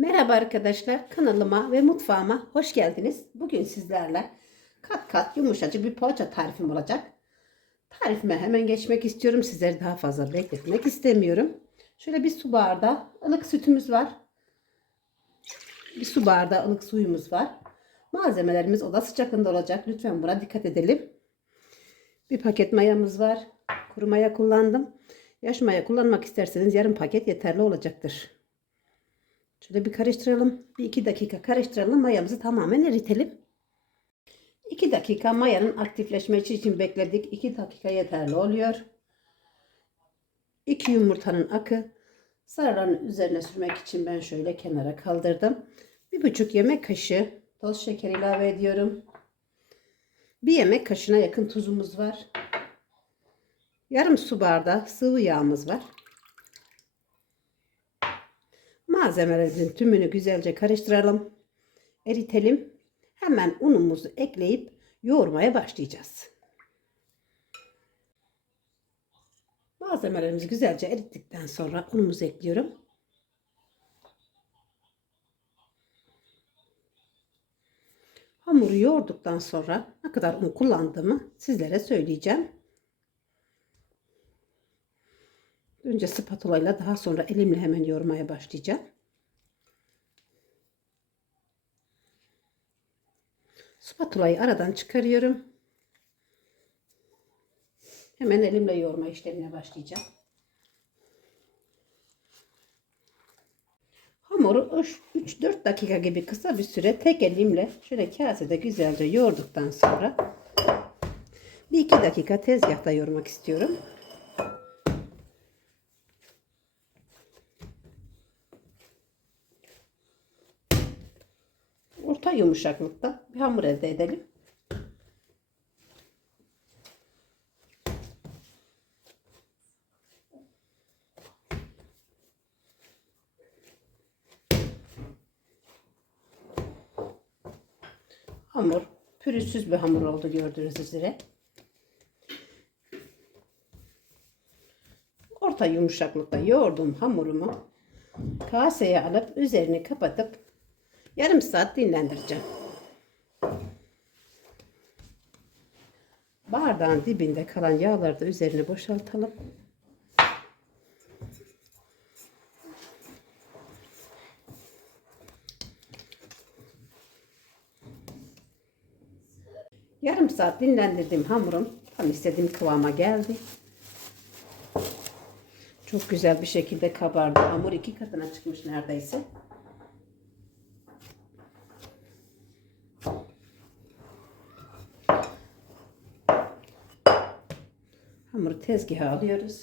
Merhaba arkadaşlar kanalıma ve mutfağıma hoş geldiniz. Bugün sizlerle kat kat yumuşacık bir poğaça tarifim olacak. Tarifime hemen geçmek istiyorum. Sizleri daha fazla bekletmek istemiyorum. Şöyle bir su bardağı ılık sütümüz var. Bir su bardağı ılık suyumuz var. Malzemelerimiz oda sıcaklığında olacak. Lütfen buna dikkat edelim. Bir paket mayamız var. Kuru maya kullandım. Yaş maya kullanmak isterseniz yarım paket yeterli olacaktır. Şöyle bir karıştıralım. Bir iki dakika karıştıralım. Mayamızı tamamen eritelim. 2 dakika mayanın aktifleşmesi için bekledik. 2 dakika yeterli oluyor. 2 yumurtanın akı. Sarıların üzerine sürmek için ben şöyle kenara kaldırdım. 1,5 yemek kaşığı toz şeker ilave ediyorum. 1 yemek kaşığına yakın tuzumuz var. Yarım su bardağı sıvı yağımız var. Malzemelerimizin tümünü güzelce karıştıralım. Eritelim. Hemen unumuzu ekleyip yoğurmaya başlayacağız. Malzemelerimizi güzelce erittikten sonra unumuzu ekliyorum. Hamuru yoğurduktan sonra ne kadar un kullandığımı sizlere söyleyeceğim. Önce spatula ile daha sonra elimle hemen yoğurmaya başlayacağım. Spatulayı aradan çıkarıyorum. Hemen elimle yoğurma işlemine başlayacağım. Hamuru 3-4 dakika gibi kısa bir süre tek elimle şöyle kasede güzelce yoğurduktan sonra bir iki dakika tezgahta yoğurmak istiyorum. orta yumuşaklıkta bir hamur elde edelim. Hamur pürüzsüz bir hamur oldu gördüğünüz üzere. Orta yumuşaklıkta yoğurduğum hamurumu kaseye alıp üzerini kapatıp Yarım saat dinlendireceğim. Bardağın dibinde kalan yağları da üzerine boşaltalım. Yarım saat dinlendirdiğim hamurum tam istediğim kıvama geldi. Çok güzel bir şekilde kabardı. Hamur iki katına çıkmış neredeyse. Hamuru tezgaha alıyoruz.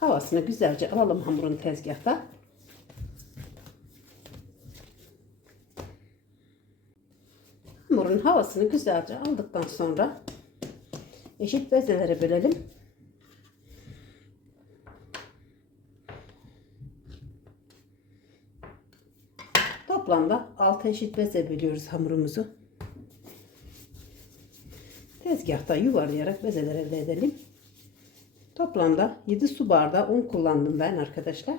Havasını güzelce alalım hamurun tezgahta. Hamurun havasını güzelce aldıktan sonra eşit bezelere bölelim. Toplamda 6 eşit beze bölüyoruz hamurumuzu. Tezgahta yuvarlayarak bezeler elde edelim. Toplamda 7 su bardağı un kullandım ben arkadaşlar.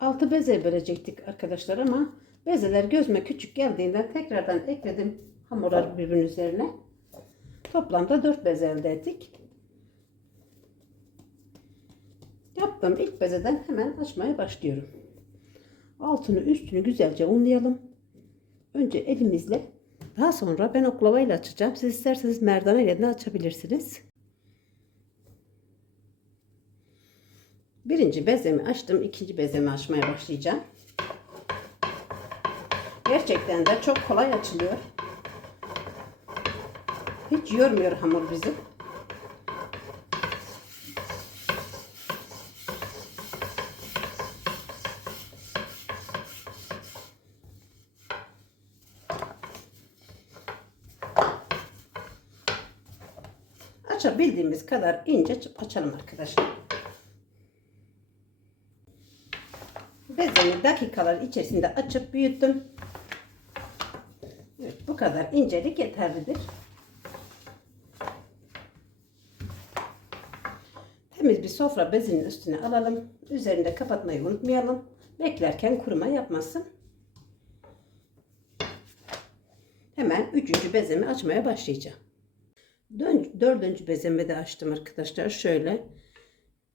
Altı beze bölecektik arkadaşlar ama bezeler gözüme küçük geldiğinden tekrardan ekledim hamurları birbirinin üzerine. Toplamda 4 beze elde ettik. Yaptığım ilk bezeden hemen açmaya başlıyorum. Altını üstünü güzelce unlayalım. Önce elimizle daha sonra ben oklavayla açacağım. Siz isterseniz merdane ile de açabilirsiniz. Birinci bezemi açtım. ikinci bezemi açmaya başlayacağım. Gerçekten de çok kolay açılıyor. Hiç yormuyor hamur bizi. Açabildiğimiz kadar ince açalım arkadaşlar. bezemi dakikalar içerisinde açıp büyüttüm. Evet, bu kadar incelik yeterlidir. Temiz bir sofra bezinin üstüne alalım. Üzerinde kapatmayı unutmayalım. Beklerken kuruma yapmasın. Hemen üçüncü bezemi açmaya başlayacağım. Dördüncü bezemi de açtım arkadaşlar. Şöyle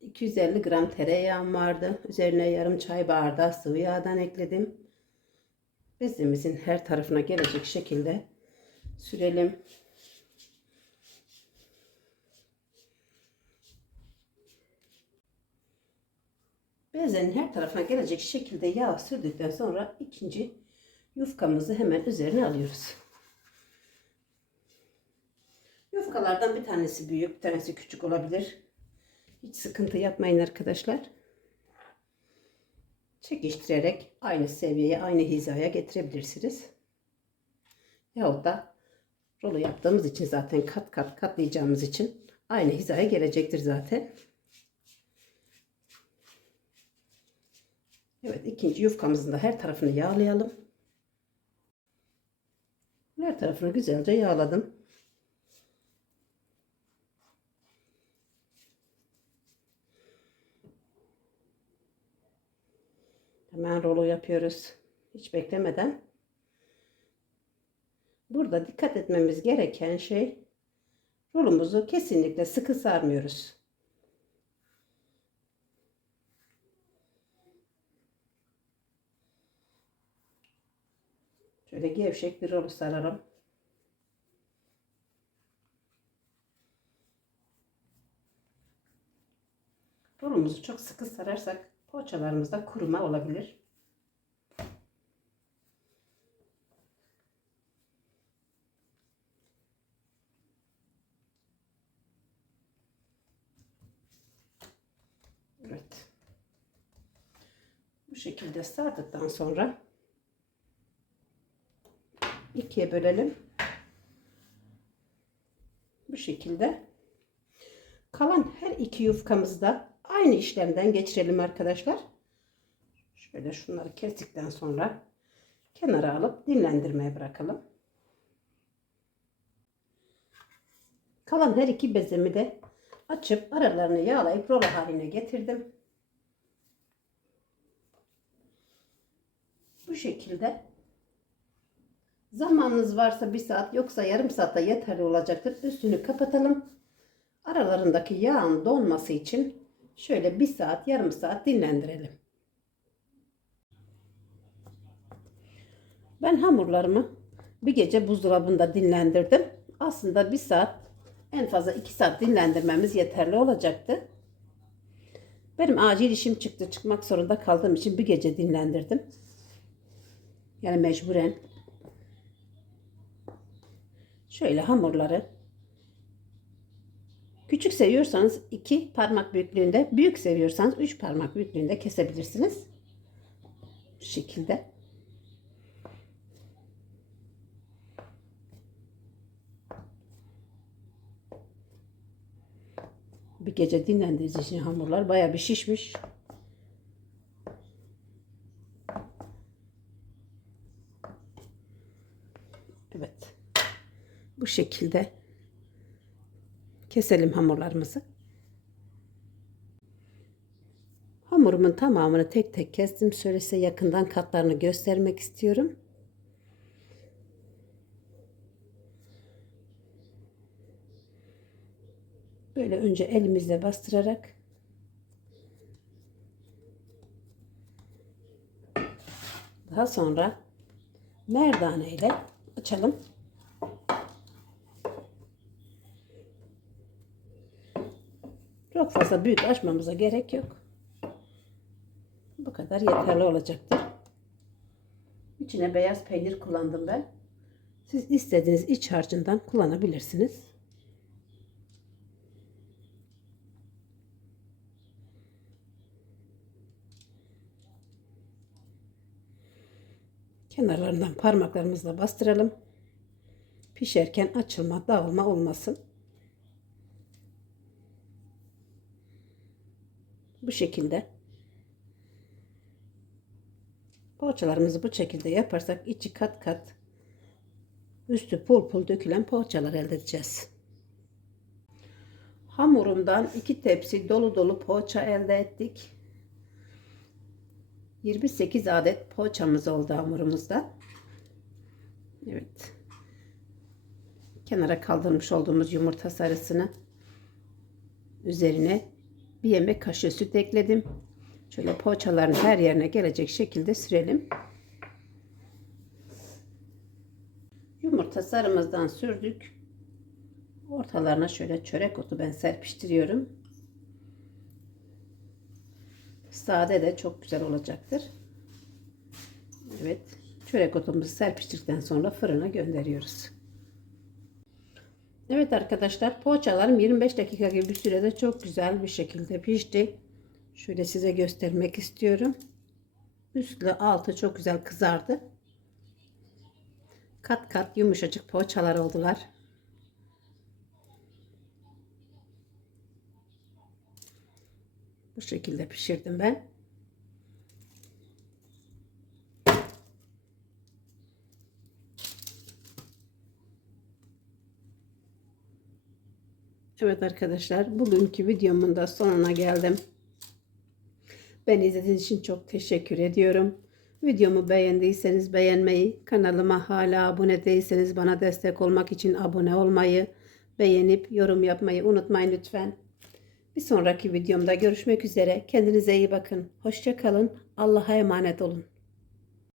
250 gram tereyağım vardı. Üzerine yarım çay bardağı sıvı yağdan ekledim. Bezemizin her tarafına gelecek şekilde sürelim. Bezenin her tarafına gelecek şekilde yağ sürdükten sonra ikinci yufkamızı hemen üzerine alıyoruz. Yufkalardan bir tanesi büyük, bir tanesi küçük olabilir. Hiç sıkıntı yapmayın arkadaşlar. Çekiştirerek aynı seviyeye, aynı hizaya getirebilirsiniz. Yahut da rolo yaptığımız için zaten kat kat katlayacağımız için aynı hizaya gelecektir zaten. Evet ikinci yufkamızın da her tarafını yağlayalım. Her tarafını güzelce yağladım. Hemen rolo yapıyoruz. Hiç beklemeden. Burada dikkat etmemiz gereken şey rolumuzu kesinlikle sıkı sarmıyoruz. Şöyle gevşek bir rol sararım. Rolumuzu çok sıkı sararsak poğaçalarımızda kuruma olabilir. Evet. Bu şekilde sardıktan sonra ikiye bölelim. Bu şekilde. Kalan her iki yufkamızı da aynı işlemden geçirelim arkadaşlar. Şöyle şunları kestikten sonra kenara alıp dinlendirmeye bırakalım. Kalan her iki bezemi de açıp aralarını yağlayıp rulo haline getirdim. Bu şekilde zamanınız varsa bir saat yoksa yarım saatte yeterli olacaktır. Üstünü kapatalım. Aralarındaki yağın donması için şöyle bir saat yarım saat dinlendirelim. Ben hamurlarımı bir gece buzdolabında dinlendirdim. Aslında bir saat en fazla iki saat dinlendirmemiz yeterli olacaktı. Benim acil işim çıktı. Çıkmak zorunda kaldığım için bir gece dinlendirdim. Yani mecburen. Şöyle hamurları küçük seviyorsanız iki parmak büyüklüğünde, büyük seviyorsanız üç parmak büyüklüğünde kesebilirsiniz. Bu şekilde. Bir gece dinlendiğiniz için hamurlar bayağı bir şişmiş. Evet. Bu şekilde keselim hamurlarımızı. Hamurumun tamamını tek tek kestim. Şöyle size yakından katlarını göstermek istiyorum. Böyle önce elimizle bastırarak daha sonra merdane ile açalım. Fazla büyük açmamıza gerek yok. Bu kadar yeterli olacaktır. İçine beyaz peynir kullandım ben. Siz istediğiniz iç harcından kullanabilirsiniz. Kenarlarından parmaklarımızla bastıralım. Pişerken açılma, dağılma olmasın. Bu şekilde. Poğaçalarımızı bu şekilde yaparsak içi kat kat üstü pul pul dökülen poğaçalar elde edeceğiz. Hamurumdan iki tepsi dolu dolu poğaça elde ettik. 28 adet poğaçamız oldu hamurumuzda. Evet. Kenara kaldırmış olduğumuz yumurta sarısını üzerine bir yemek kaşığı süt ekledim. Şöyle poğaçaların her yerine gelecek şekilde sürelim. Yumurta sarımızdan sürdük. Ortalarına şöyle çörek otu ben serpiştiriyorum. Sade de çok güzel olacaktır. Evet. Çörek otumuzu serpiştirdikten sonra fırına gönderiyoruz. Evet arkadaşlar poğaçalarım 25 dakika gibi bir sürede çok güzel bir şekilde pişti. Şöyle size göstermek istiyorum. Üstlü altı çok güzel kızardı. Kat kat yumuşacık poğaçalar oldular. Bu şekilde pişirdim ben. Evet arkadaşlar bugünkü videomun da sonuna geldim. Beni izlediğiniz için çok teşekkür ediyorum. Videomu beğendiyseniz beğenmeyi, kanalıma hala abone değilseniz bana destek olmak için abone olmayı, beğenip yorum yapmayı unutmayın lütfen. Bir sonraki videomda görüşmek üzere. Kendinize iyi bakın. Hoşça kalın. Allah'a emanet olun.